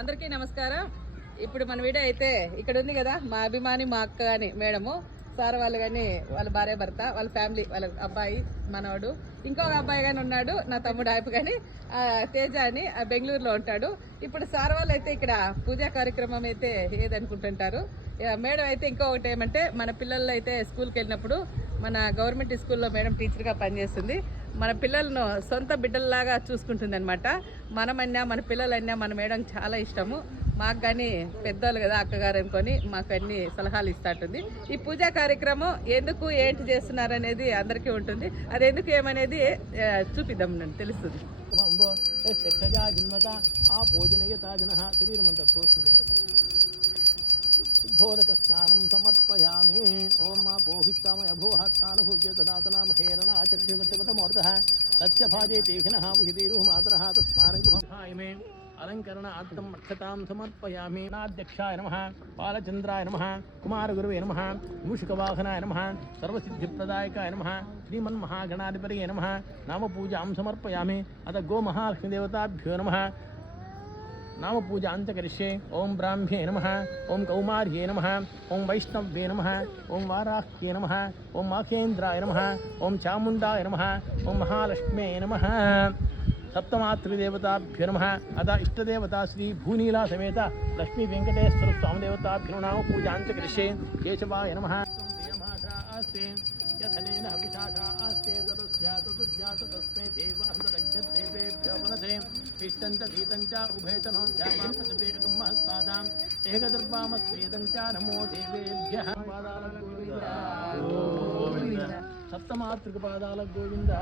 అందరికీ నమస్కారం. ఇప్పుడు మన వీడియో అయితే ఇక్కడ ఉంది కదా, మా అభిమాని మా అక్క కానీ మేడము సార్ వాళ్ళు కానీ వాళ్ళ భార్య భర్త వాళ్ళ ఫ్యామిలీ వాళ్ళ అబ్బాయి మనవాడు ఇంకొక అబ్బాయి కానీ ఉన్నాడు, నా తమ్ముడు ఆయపు కానీ తేజ అని బెంగళూరులో ఉంటాడు. ఇప్పుడు సార్ వాళ్ళు అయితే ఇక్కడ పూజా కార్యక్రమం అయితే ఏదనుకుంటుంటారు. మేడం అయితే ఇంకొకటి ఏమంటే, మన పిల్లలు అయితే స్కూల్కి వెళ్ళినప్పుడు మన గవర్నమెంట్ స్కూల్లో మేడం టీచర్గా పనిచేస్తుంది. మన పిల్లలను సొంత బిడ్డల్లాగా చూసుకుంటుంది అనమాట. మనమన్నా మన పిల్లలన్నా మన మేడం చాలా ఇష్టము. మాకు కానీ పెద్దోళ్ళు కదా అక్కగారు అనుకొని మాకు అన్ని సలహాలు ఇస్తుంటుంది. ఈ పూజా కార్యక్రమం ఎందుకు ఏంటి చేస్తున్నారు అనేది అందరికీ ఉంటుంది. అది ఎందుకు ఏమనేది చూపిద్దాం, నన్ను తెలుస్తుంది. ఉద్ధోదక స్నానం సమర్పయామి. ఓం మా పోహిస్తామయ భూహాత్నానుభూజ్య తనాతనా మహేరణ చక్షుమతిమతమూర్తః తస్య భాజే తేహినః పుహితీరుః మాతరః తస్మారంగమే అలంకరణార్థం అక్షతాం సమర్పయామి. నాధ్యక్షాయ నమః, బాలచంద్రాయ నమః, కుమారగురువే నమః, మూషికవాహనాయ నమః, సర్వసిద్ధిప్రదాయకాయ నమః, శ్రీమన్మహాగణాధిపతయే నమః. నామ పూజాం సమర్పయామి. అత గోమహాలక్ష్మీదేవతాభ్యో నమః. नाम पूजांच करिष्ये. ओम ब्राह्म्ये नमः, ओम कौमार्ये नमः, ओम वैष्णव्ये नमः, ओम वाराह्ये नमः, ओम माखेन्द्राय नमः, ओम चामुण्डाय नमः, ओम महालक्ष्म्ये नमः. सप्तमातृदेवताभ्यो नमः. अतः इष्टदेवता श्री भूनीला समेत लक्ष्मी वेंकटेश्वर स्वामी देवताभ्यो नाम पूजांच करिष्ये. केशवाय नमः. यथनेन अभिषाखा आस्ते ततस्मै देवान्तरज्ञदेवेभ्यो वनसे तिष्ठन्त भीतञ्च उभयतनो ध्यावापदवेगमहस्पादाम् एकदर्भामस्वेदञ्च नमो देवेभ्यः. सप्तमातृकपादाल गोविन्द.